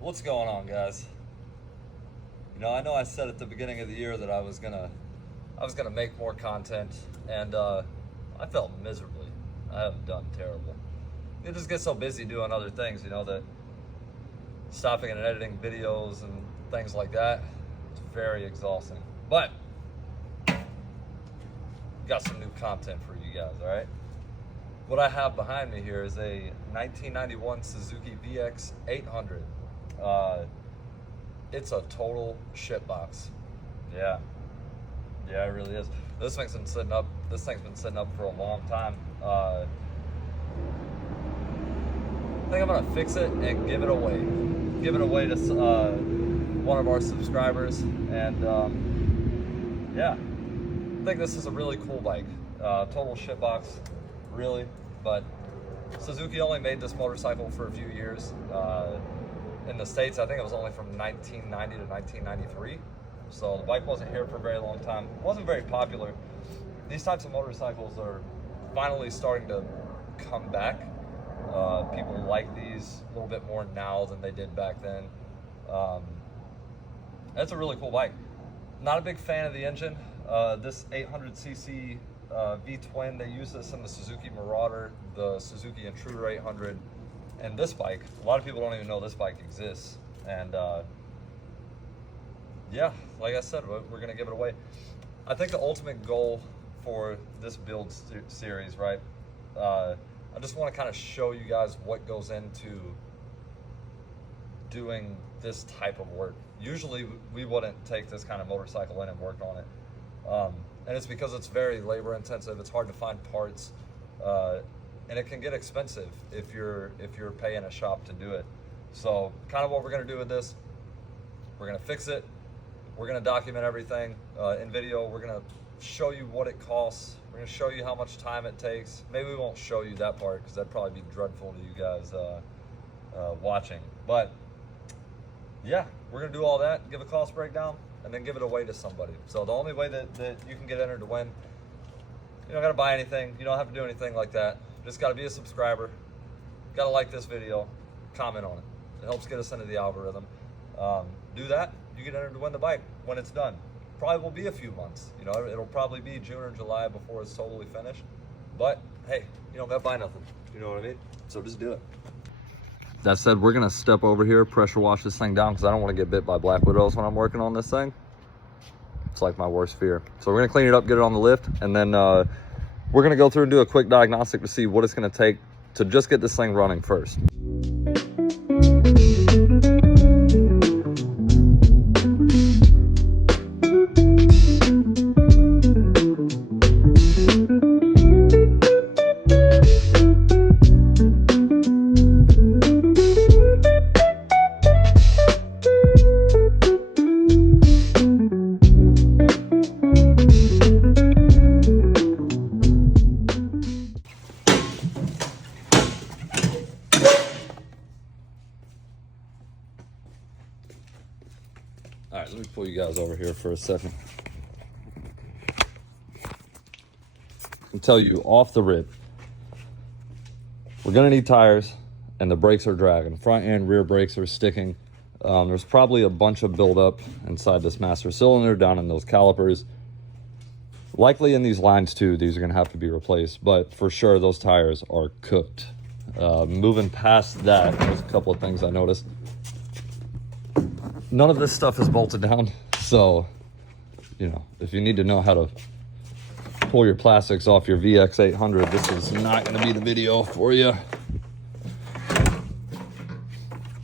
What's going on, guys? I know I said at the beginning of the year that I was gonna make more content, and I felt miserably. I have done terrible. You just get so busy doing other things, that stopping and editing videos and things like that, it's very exhausting. But got some new content for you guys, all right? What I have behind me here is a 1991 Suzuki VX800. It's a total shit box. Yeah, it really is. This thing's been sitting up for a long time. I think I'm gonna fix it and give it away. Give it away to one of our subscribers, and yeah, I think this is a really cool bike. Total shit box, really, but Suzuki only made this motorcycle for a few years. In the States, I think it was only from 1990 to 1993. So the bike wasn't here for a very long time. It wasn't very popular. These types of motorcycles are finally starting to come back. People like these a little bit more now than they did back then. That's a really cool bike. Not a big fan of the engine. This 800cc V-twin, they use this in the Suzuki Marauder, the Suzuki Intruder 800, and this bike. A lot of people don't even know this bike exists. And yeah, like I said, we're gonna give it away. I think the ultimate goal for this build series, right? I just want to kind of show you guys what goes into doing this type of work. Usually we wouldn't take this kind of motorcycle in and work on it. And it's because it's very labor intensive. It's hard to find parts, and it can get expensive if you're paying a shop to do it. So kind of what we're gonna do with this, we're gonna fix it. We're gonna document everything in video. We're gonna show you what it costs. We're gonna show you how much time it takes. Maybe we won't show you that part because that'd probably be dreadful to you guys watching. But yeah, we're gonna do all that, give a cost breakdown, and then give it away to somebody. So the only way that you can get entered to win, you don't gotta buy anything, you don't have to do anything like that. Just gotta be a subscriber, gotta like this video, comment on it. It helps get us into the algorithm. Do that, you get entered to win the bike when it's done. Probably will be a few months. It'll probably be June or July before it's totally finished. But hey, you don't gotta buy nothing. You know what I mean? So just do it. That said, we're gonna step over here, pressure wash this thing down because I don't want to get bit by black widows when I'm working on this thing. It's like my worst fear. So we're gonna clean it up, get it on the lift, and then we're gonna go through and do a quick diagnostic to see what it's gonna take to just get this thing running first. All right, let me pull you guys over here for a second. I can tell you off the rip, we're gonna need tires, and the brakes are dragging. Front and rear brakes are sticking. There's probably a bunch of buildup inside this master cylinder, down in those calipers. Likely in these lines too, these are gonna have to be replaced, but for sure those tires are cooked. Moving past that, there's a couple of things I noticed. None of this stuff is bolted down, so if you need to know how to pull your plastics off your VX800, this is not going to be the video for you.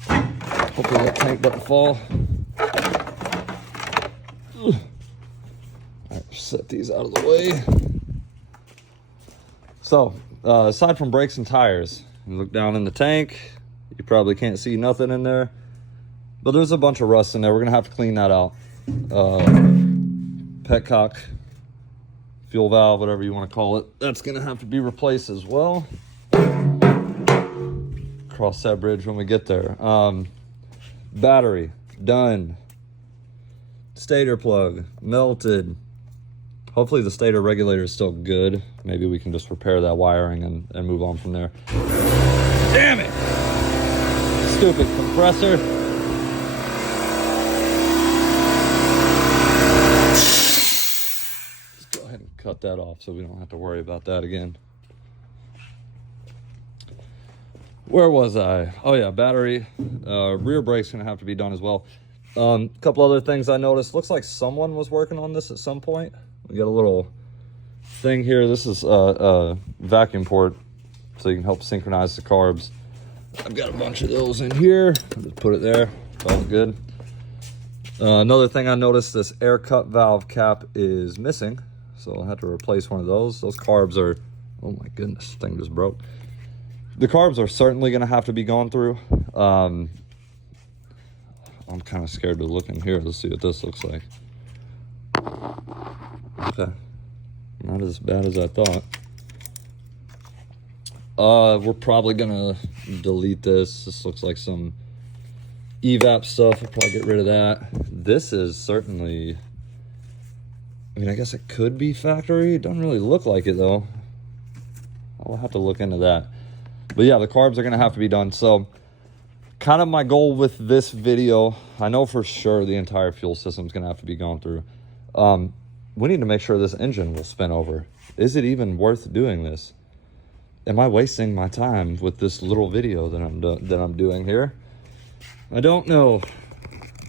Hopefully that tank doesn't fall. All right, set these out of the way. So aside from brakes and tires, you look down in the tank, you probably can't see nothing in there. But there's a bunch of rust in there. We're gonna have to clean that out. Petcock, fuel valve, whatever you want to call it, that's gonna have to be replaced as well. Cross that bridge when we get there. Battery, done. Stator plug, melted. Hopefully the stator regulator is still good. Maybe we can just repair that wiring and move on from there. Damn it! Stupid compressor. cut that off so we don't have to worry about that again. Where was I? Oh yeah, battery. Rear brake's gonna have to be done as well. A couple other things I noticed. Looks like someone was working on this at some point. We got a little thing here. This is a vacuum port, so you can help synchronize the carbs. I've got a bunch of those in here. I'll just put it there. It's all good. Another thing I noticed, this air cut valve cap is missing, so I'll have to replace one of those. Those carbs are, oh my goodness, this thing just broke. The carbs are certainly going to have to be gone through. I'm kind of scared to look in here. Let's see what this looks like. Okay, not as bad as I thought. We're probably gonna delete this. This looks like some evap stuff. I'll probably get rid of that. This is certainly, I mean, I guess it could be factory. It doesn't really look like it though. I'll have to look into that. But yeah, the carbs are gonna have to be done. So kind of my goal with this video, I know for sure the entire fuel system is gonna have to be gone through. We need to make sure this engine will spin over. Is it even worth doing this? Am I wasting my time with this little video that I'm doing here? I don't know,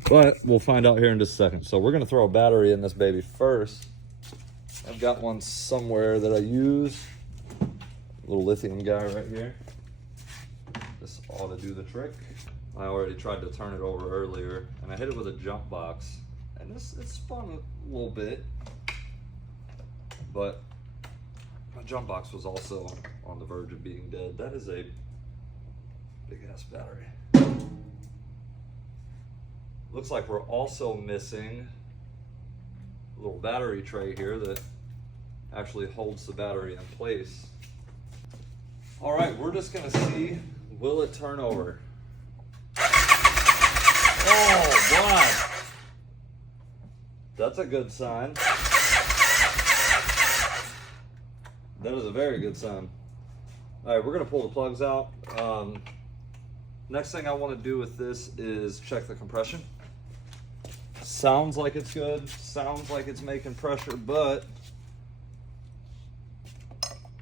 but we'll find out here in just a second. So we're gonna throw a battery in this baby first. I've got one somewhere that I use. A little lithium guy right here. This ought to do the trick. I already tried to turn it over earlier, and I hit it with a jump box, and it spun a little bit, but my jump box was also on the verge of being dead. That is a big ass battery. Looks like we're also missing a little battery tray here that actually holds the battery in place. All right, we're just gonna see, will it turn over? Oh, God. That's a good sign. That is a very good sign. All right, we're gonna pull the plugs out. Next thing I wanna do with this is check the compression. Sounds like it's good, sounds like it's making pressure, but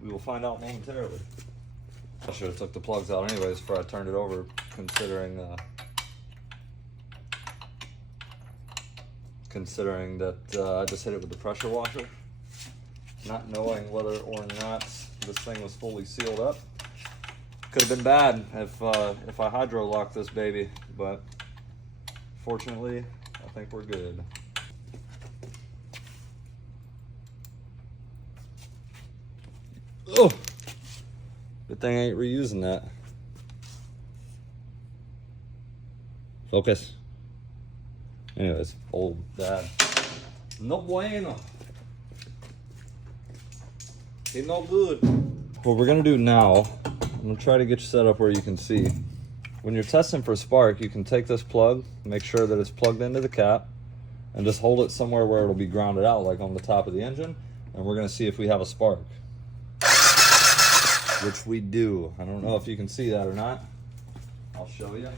we will find out momentarily. I should have took the plugs out anyways before I turned it over, considering that I just hit it with the pressure washer, not knowing whether or not this thing was fully sealed up. Could have been bad if I hydro locked this baby, but fortunately, I think we're good. Oh, good thing I ain't reusing that. Focus. Anyways, old dad. No bueno. Ain't no good. What we're gonna do now, I'm gonna try to get you set up where you can see. When you're testing for spark, you can take this plug, make sure that it's plugged into the cap, and just hold it somewhere where it'll be grounded out, like on the top of the engine, and we're gonna see if we have a spark. Which we do. I don't know if you can see that or not. I'll show you.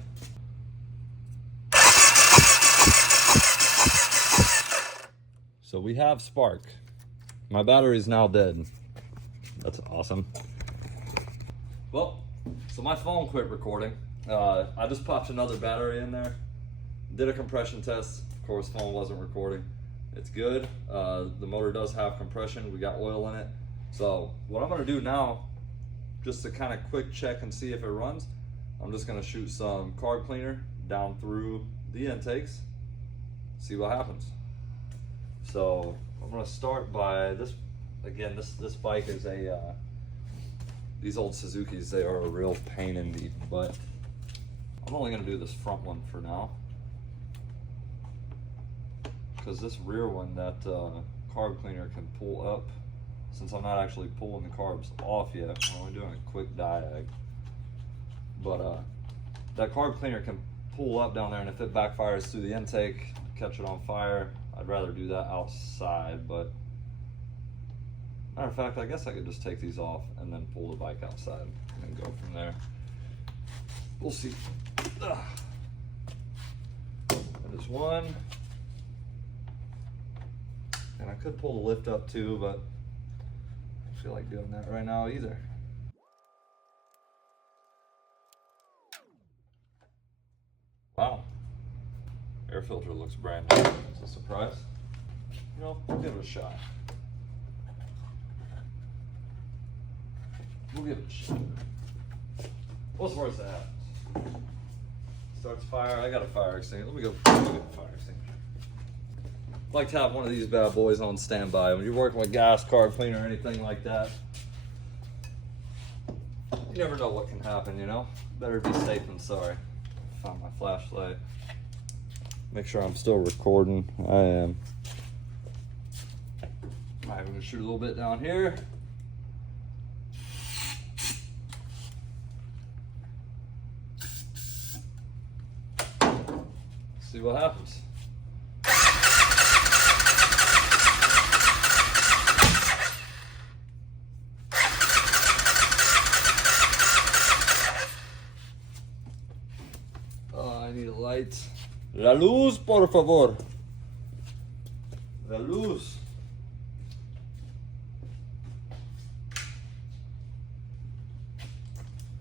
So we have spark. My battery is now dead. That's awesome. Well, so my phone quit recording. I just popped another battery in there. Did a compression test. Of course, phone wasn't recording. It's good. The motor does have compression. We got oil in it. So what I'm gonna do now, just to kind of quick check and see if it runs, I'm just gonna shoot some carb cleaner down through the intakes, see what happens. So I'm gonna start by this. Again, this bike is these old Suzukis, they are a real pain in the butt. I'm only gonna do this front one for now, because this rear one, that carb cleaner can pull up. Since I'm not actually pulling the carbs off yet, I'm only doing a quick diag. But that carb cleaner can pull up down there, and if it backfires through the intake, catch it on fire. I'd rather do that outside, but matter of fact, I guess I could just take these off and then pull the bike outside and go from there. We'll see. That is one. And I could pull the lift up too, but feel like doing that right now either. Wow. Air filter looks brand new. It's a surprise. You know, we'll give it a shot. We'll give it a shot. What's the worst that happens? Starts fire. I got a fire extinguisher. Let me go get the fire extinguisher. Like to have one of these bad boys on standby when you're working with gas, carb cleaner, or anything like that. You never know what can happen, you know? Better be safe than sorry. Find my flashlight. Make sure I'm still recording. I am. Alright, we're gonna shoot a little bit down here. See what happens. I need a light. La luz, por favor. La luz.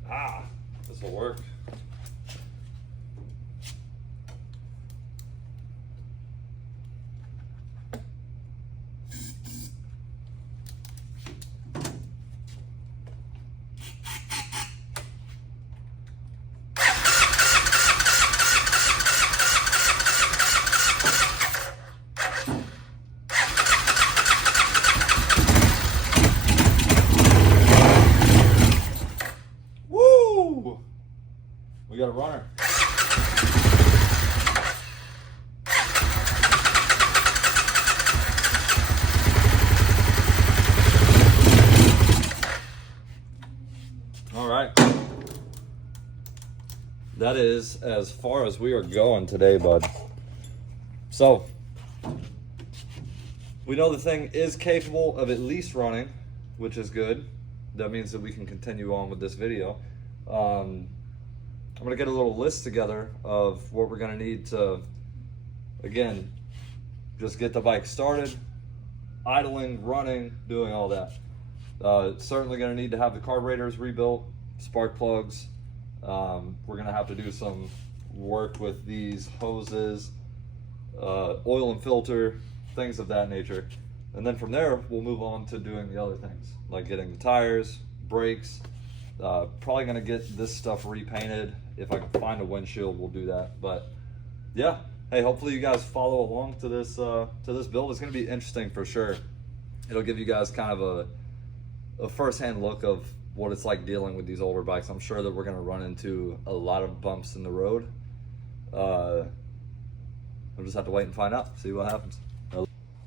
Ah, this will work. We got a runner. All right. That is as far as we are going today, bud. So, we know the thing is capable of at least running, which is good. That means that we can continue on with this video. I'm gonna get a little list together of what we're gonna need to, again, just get the bike started, idling, running, doing all that. Certainly gonna need to have the carburetors rebuilt, spark plugs. We're gonna have to do some work with these hoses, oil and filter, things of that nature. And then from there, we'll move on to doing the other things, like getting the tires, brakes. Probably gonna get this stuff repainted. If I can find a windshield, we'll do that. But yeah, hey, hopefully you guys follow along to this build. It's gonna be interesting for sure. It'll give you guys kind of a first-hand look of what it's like dealing with these older bikes. I'm sure that we're gonna run into a lot of bumps in the road. We'll just have to wait and find out, see what happens.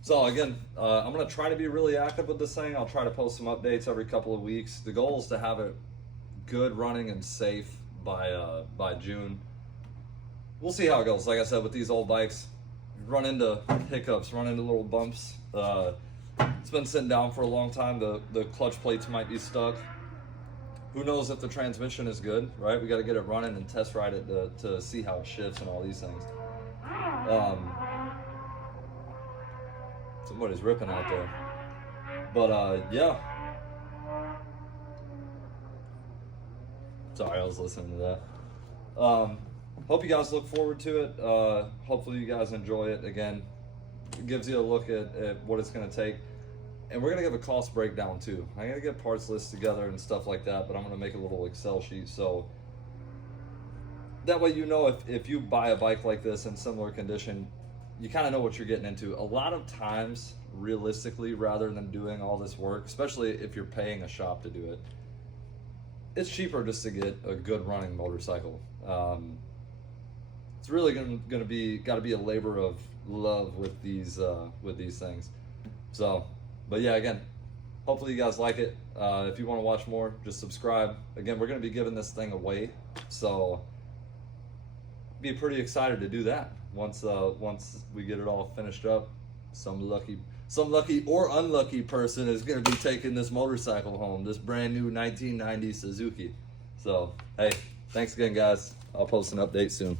So again, I'm gonna try to be really active with this thing. I'll try to post some updates every couple of weeks. The goal is to have it good running and safe by June. We'll see how it goes. Like I said, with these old bikes, you run into hiccups, run into little bumps. It's been sitting down for a long time. The clutch plates might be stuck. Who knows if the transmission is good, right? We got to get it running and test ride it to see how it shifts and all these things. Somebody's ripping out there. But yeah. Sorry, I was listening to that. Hope you guys look forward to it. Hopefully you guys enjoy it. Again, it gives you a look at what it's going to take. And we're going to give a cost breakdown too. I'm going to get parts lists together and stuff like that, but I'm going to make a little Excel sheet. So that way you know if you buy a bike like this in similar condition, you kind of know what you're getting into. A lot of times, realistically, rather than doing all this work, especially if you're paying a shop to do it, it's cheaper just to get a good running motorcycle. It's really got to be a labor of love with these things. So, but yeah, again, hopefully you guys like it. If you want to watch more, just subscribe. Again, we're going to be giving this thing away, so be pretty excited to do that once we get it all finished up. Some lucky or unlucky person is going to be taking this motorcycle home, this brand new 1990 Suzuki. So, hey, thanks again, guys. I'll post an update soon.